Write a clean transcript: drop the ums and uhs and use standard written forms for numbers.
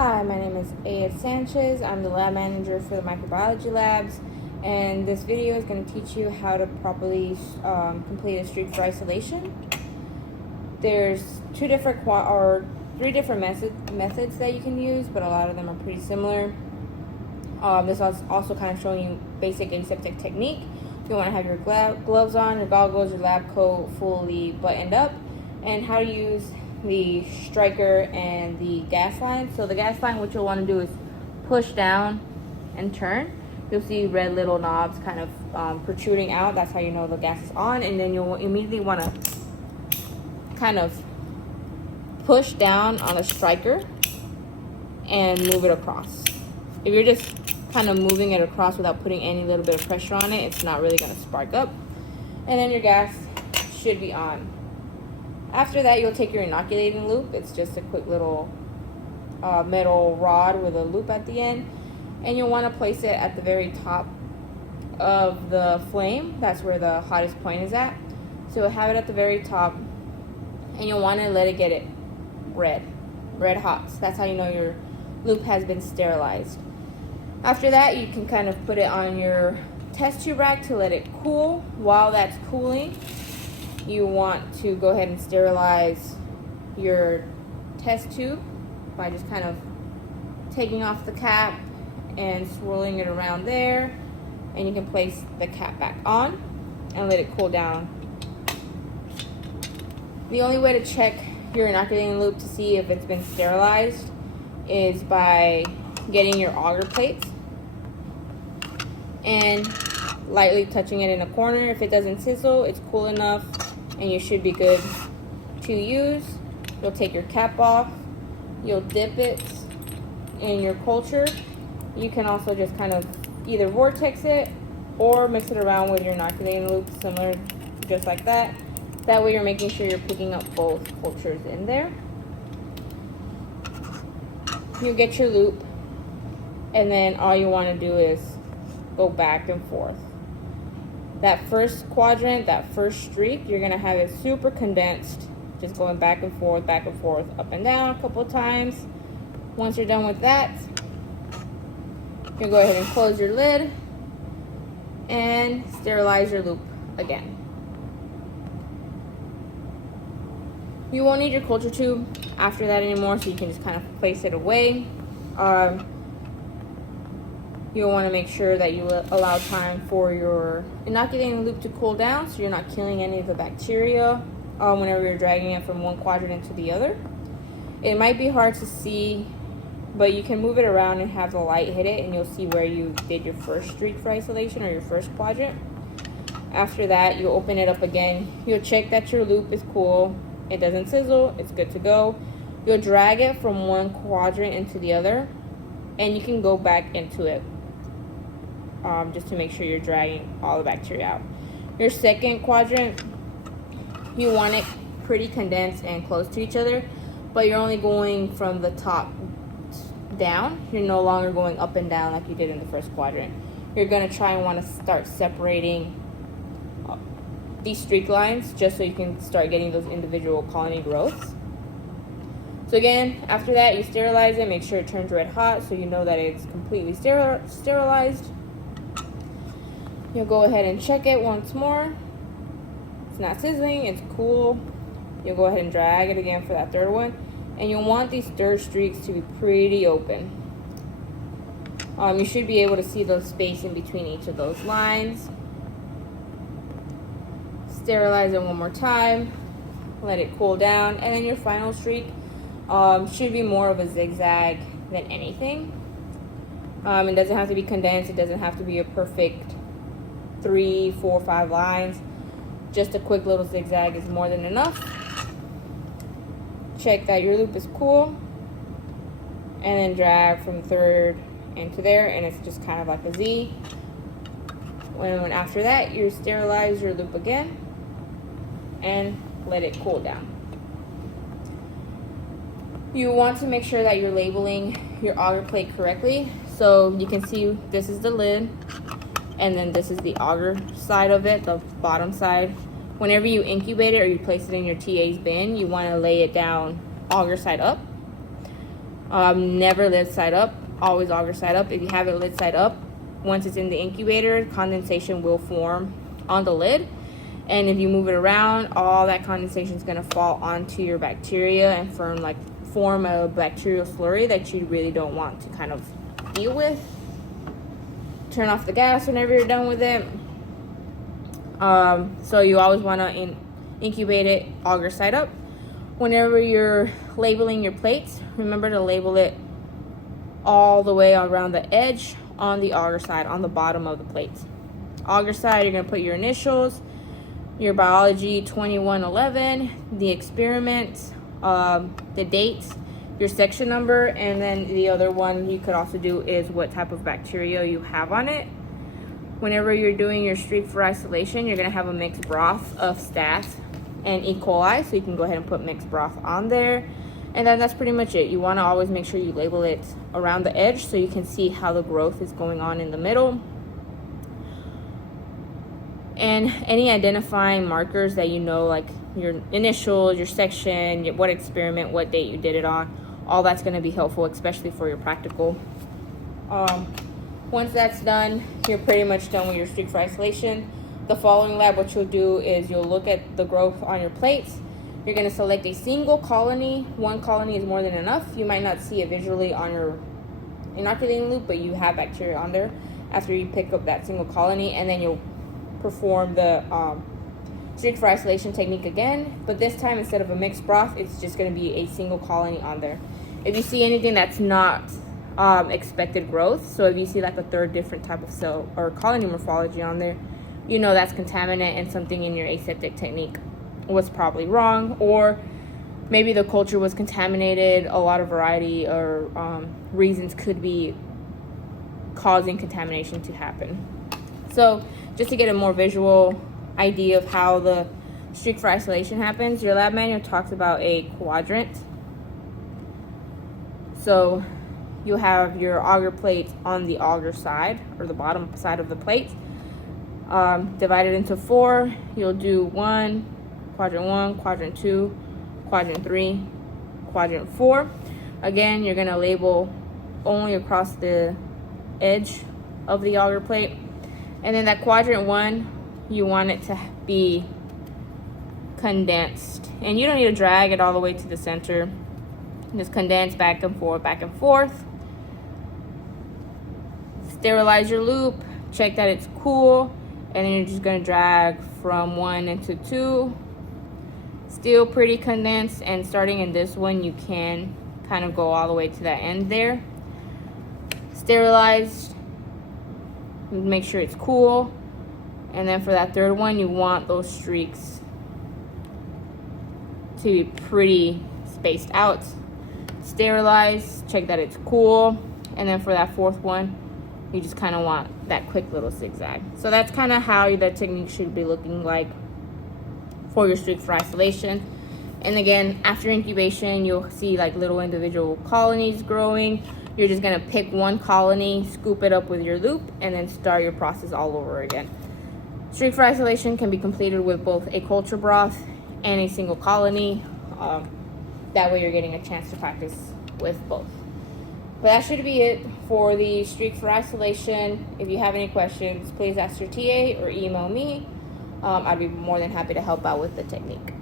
Hi, my name is A.S. Sanchez. I'm the lab manager for the microbiology labs, and this video is going to teach you how to properly complete a streak for isolation. There's three different methods that you can use, but a lot of them are pretty similar. This is also kind of showing you basic aseptic technique. You want to have your gloves on, your goggles, your lab coat fully buttoned up, and how to use the striker and the gas line. So the gas line, what you'll want to do is push down and turn. You'll see red little knobs kind of protruding out. That's how you know the gas is on. And then you'll immediately want to kind of push down on the striker and move it across. If you're just kind of moving it across without putting any little bit of pressure on it, it's not really going to spark up. And then your gas should be on. After that, you'll take your inoculating loop. It's just a quick little metal rod with a loop at the end. And you'll want to place it at the very top of the flame. That's where the hottest point is at. So have it at the very top. And you'll want to let it get it red hot. So that's how you know your loop has been sterilized. After that, you can kind of put it on your test tube rack to let it cool. While that's cooling, you want to go ahead and sterilize your test tube by just kind of taking off the cap and swirling it around there, and you can place the cap back on and let it cool down. The only way to check your inoculating loop to see if it's been sterilized is by getting your auger plates and lightly touching it in a corner. If it doesn't sizzle, it's cool enough and you should be good to use. You'll take your cap off, you'll dip it in your culture. You can also just kind of either vortex it or mix it around with your inoculating loop, similar, just like that. That way you're making sure you're picking up both cultures in there. You get your loop, and then all you want to do is go back and forth. That first quadrant, that first streak, you're going to have it super condensed, just going back and forth, up and down a couple of times. Once you're done with that, you go ahead and close your lid and sterilize your loop again. You won't need your culture tube after that anymore, so you can just kind of place it away. You'll want to make sure that you allow time for your inoculating loop to cool down, so you're not killing any of the bacteria whenever you're dragging it from one quadrant into the other. It might be hard to see, but you can move it around and have the light hit it, and you'll see where you did your first streak for isolation or your first quadrant. After that, you open it up again. You'll check that your loop is cool. It doesn't sizzle. It's good to go. You'll drag it from one quadrant into the other, and you can go back into it just to make sure you're dragging all the bacteria out. Your second quadrant, you want it pretty condensed and close to each other, but you're only going from the top down. You're no longer going up and down like you did in the first quadrant. You're going to try and want to start separating these streak lines just so you can start getting those individual colony growths. So again, after that, you sterilize it. Make sure it turns red hot so you know that it's completely sterilized. You'll go ahead and check it once more. It's not sizzling, it's cool. You'll go ahead and drag it again for that third one. And you'll want these third streaks to be pretty open. You should be able to see the space in between each of those lines. Sterilize it one more time. Let it cool down. And then your final streak should be more of a zigzag than anything. It doesn't have to be condensed. It doesn't have to be a perfect 3, 4, 5 lines. Just a quick little zigzag is more than enough. Check that your loop is cool, and then drag from third into there, and it's just kind of like a Z. When after that, you sterilize your loop again and let it cool down. You want to make sure that you're labeling your auger plate correctly. So you can see this is the lid, and then this is the auger side of it, the bottom side. Whenever you incubate it or you place it in your TA's bin, you want to lay it down auger side up. Never lid side up, always auger side up. If you have it lid side up, once it's in the incubator, condensation will form on the lid. And if you move it around, all that condensation is going to fall onto your bacteria and form a bacterial slurry that you really don't want to kind of deal with. Turn off the gas whenever you're done with it. So you always want to incubate it auger side up. Whenever you're labeling your plates, remember to label it all the way around the edge on the auger side, on the bottom of the plates. Auger side, you're going to put your initials, your biology 2111, the experiment, the dates, your section number, and then the other one you could also do is what type of bacteria you have on it. Whenever you're doing your streak for isolation, you're going to have a mixed broth of stats and E. coli, so you can go ahead and put mixed broth on there. And then that's pretty much it. You want to always make sure you label it around the edge so you can see how the growth is going on in the middle. And any identifying markers that you know, like your initials, your section, what experiment, what date you did it on, all that's going to be helpful, especially for your practical. Once that's done, you're pretty much done with your streak for isolation. The following lab, what you'll do is you'll look at the growth on your plates. You're going to select a single colony. One colony is more than enough. You might not see it visually on your inoculating loop, but you have bacteria on there after you pick up that single colony, and then you'll perform the streak for isolation technique again, but this time instead of a mixed broth, it's just going to be a single colony on there. If you see anything that's not expected growth, so if you see like a third different type of cell or colony morphology on there, you know that's contaminant and something in your aseptic technique was probably wrong, or maybe the culture was contaminated. A lot of variety or reasons could be causing contamination to happen. So just to get a more visual idea of how the streak for isolation happens, your lab manual talks about a quadrant. So you'll have your auger plate on the auger side, or the bottom side of the plate, divided into 4. You'll do quadrant 2, quadrant 3, quadrant 4. Again, you're going to label only across the edge of the auger plate. And then that quadrant 1, you want it to be condensed. And you don't need to drag it all the way to the center. Just condense back and forth, back and forth. Sterilize your loop. Check that it's cool. And then you're just going to drag from 1 into 2. Still pretty condensed. And starting in this one, you can kind of go all the way to that end there. Sterilized. Make sure it's cool. And then for that third one, you want those streaks to be pretty spaced out. Sterilize, check that it's cool. And then for that fourth one, you just kind of want that quick little zigzag. So that's kind of how the technique should be looking like for your streak for isolation. And again, after incubation, you'll see like little individual colonies growing. You're just gonna pick one colony, scoop it up with your loop, and then start your process all over again. Streak for isolation can be completed with both a culture broth and a single colony. That way you're getting a chance to practice with both. But that should be it for the streak for isolation. If you have any questions, please ask your TA or email me. I'd be more than happy to help out with the technique.